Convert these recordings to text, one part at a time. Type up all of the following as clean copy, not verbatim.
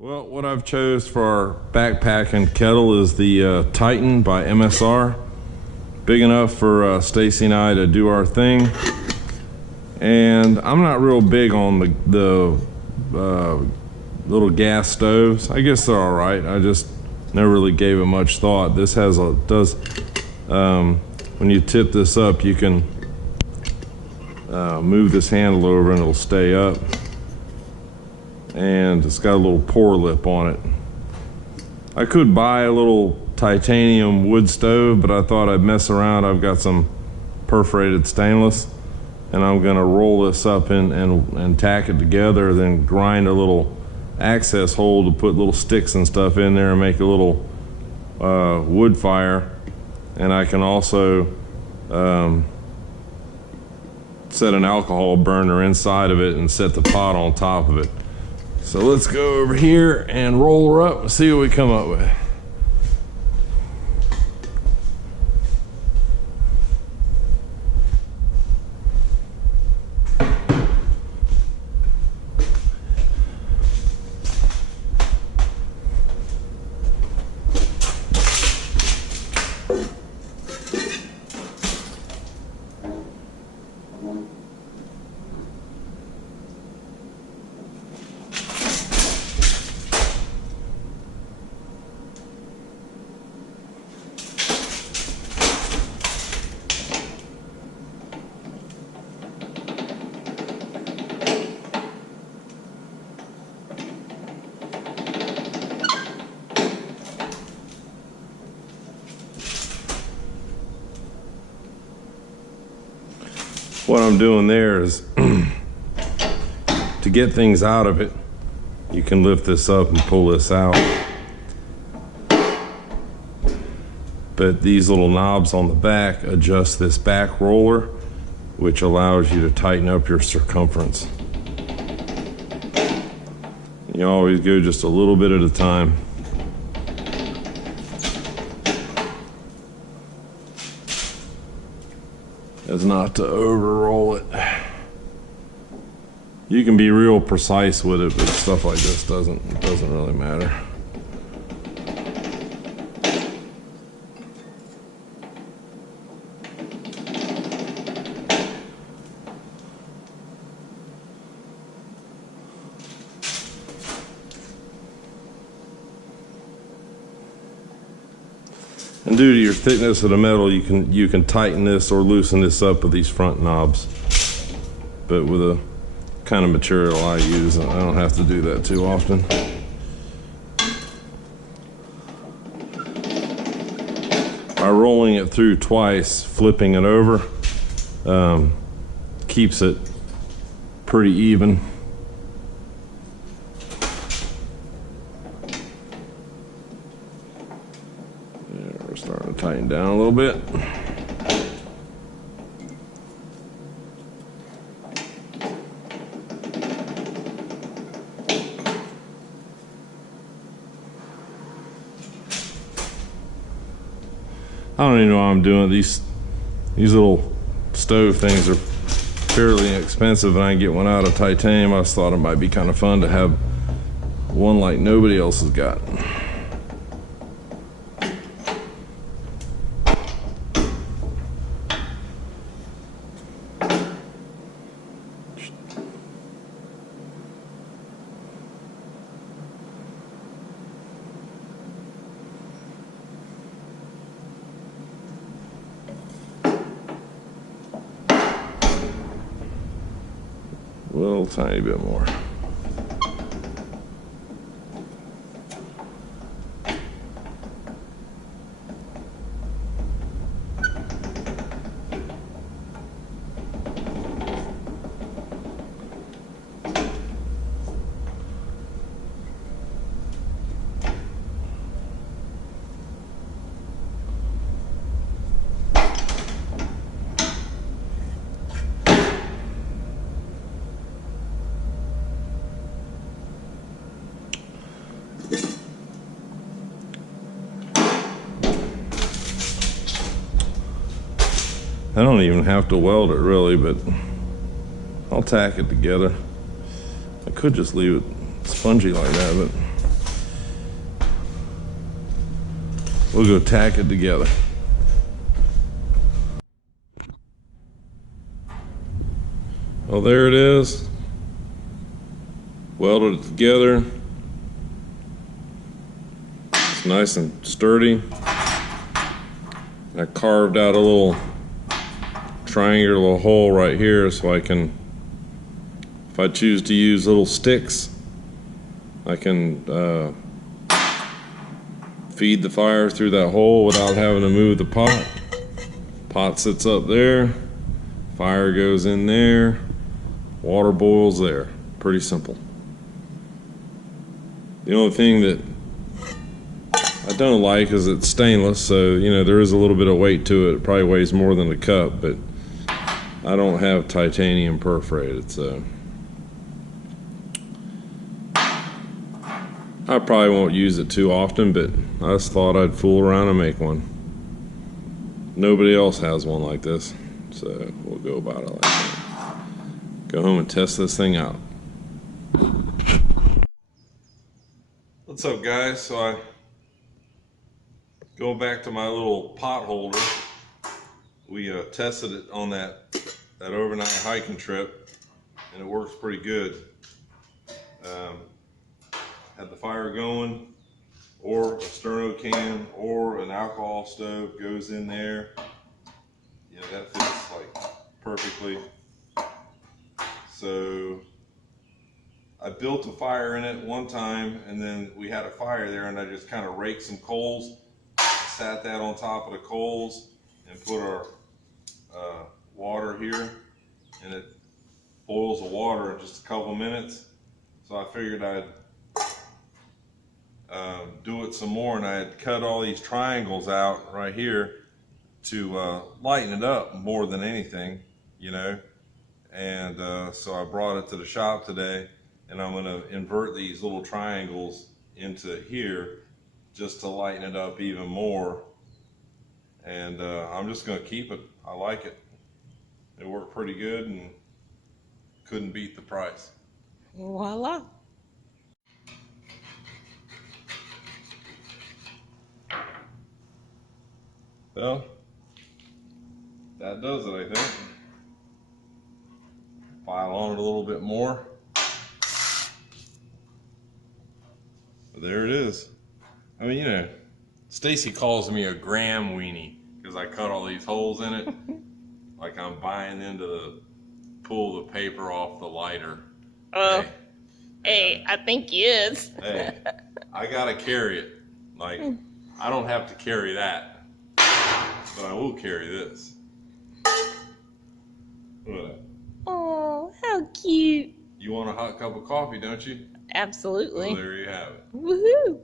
Well, what I've chose for our backpacking kettle is the Titan by MSR. Big enough for Stacy and I to do our thing. And I'm not real big on the little gas stoves. I guess they're all right. I just never really gave it much thought. This has when you tip this up, you can move this handle over and it'll stay up. And it's got a little pour lip on it. I could buy a little titanium wood stove, but I thought I'd mess around. I've got some perforated stainless, and I'm gonna roll this up and tack it together, then grind a little access hole to put little sticks and stuff in there and make a little wood fire. And I can also set an alcohol burner inside of it and set the pot on top of it. So let's go over here and roll her up and see what we come up with. What I'm doing there is to get things out of it, you can lift this up and pull this out. But these little knobs on the back adjust this back roller, which allows you to tighten up your circumference. You always go just a little bit at a time. As not to over-roll it. You can be real precise with it, but stuff like this doesn't really matter. And due to your thickness of the metal, you can tighten this or loosen this up with these front knobs. But with the kind of material I use, I don't have to do that too often. By rolling it through twice, flipping it over, keeps it pretty even. We're starting to tighten down a little bit. I don't even know why I'm doing it. These little stove things are fairly inexpensive, and I can get one out of titanium. I just thought it might be kind of fun to have one like nobody else has got. A little tiny bit more. I don't even have to weld it really, but I'll tack it together. I could just leave it spongy like that, but we'll go tack it together. Well, there it is. Welded it together. It's nice and sturdy. I carved out a little triangular hole right here so I can, if I choose to use little sticks, I can feed the fire through that hole without having to move the pot. Pot sits up there, fire goes in there, water boils there. Pretty simple. The only thing that I don't like is it's stainless, so you know there is a little bit of weight to it. It probably weighs more than a cup, but I don't have titanium perforated, so I probably won't use it too often, but I just thought I'd fool around and make one. Nobody else has one like this, so we'll go about it like that. Go home and test this thing out. What's up, guys? So going back to my little pot holder, we tested it on that overnight hiking trip, and it works pretty good. Had the fire going, or a sterno can, or an alcohol stove goes in there. You know, that fits like perfectly. So I built a fire in it one time, and then we had a fire there, and I just kind of raked some coals, sat that on top of the coals, and put our water here, and it boils the water in just a couple minutes. So I figured I'd do it some more, and I had cut all these triangles out right here to lighten it up more than anything, you know. And so I brought it to the shop today, and I'm going to invert these little triangles into here just to lighten it up even more. And I'm just going to keep it. I like it. It worked pretty good and couldn't beat the price. Voila. Well, that does it, I think. File on it a little bit more. But there it is. I mean, you know, Stacy calls me a gram weenie because I cut all these holes in it. Like I'm buying into the pull the paper off the lighter. Hey, I think he is. Hey, I gotta carry it. Like, I don't have to carry that, but I will carry this. Look at that. Oh, how cute. You want a hot cup of coffee, don't you? Absolutely. Well, there you have it. Woohoo.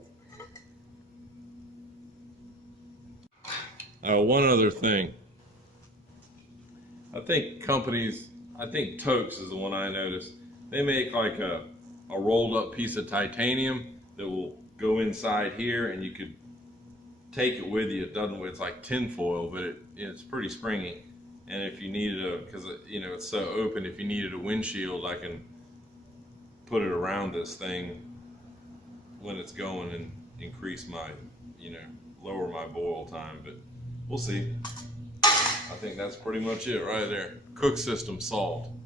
One other thing. I think Tokes is the one I noticed. They make like a rolled up piece of titanium that will go inside here, and you could take it with you. It's like tin foil, but it's pretty springy. And if you needed because you know it's so open, if you needed a windshield, I can put it around this thing when it's going and increase my, you know, lower my boil time. But we'll see. I think that's pretty much it right there. Cook system solved.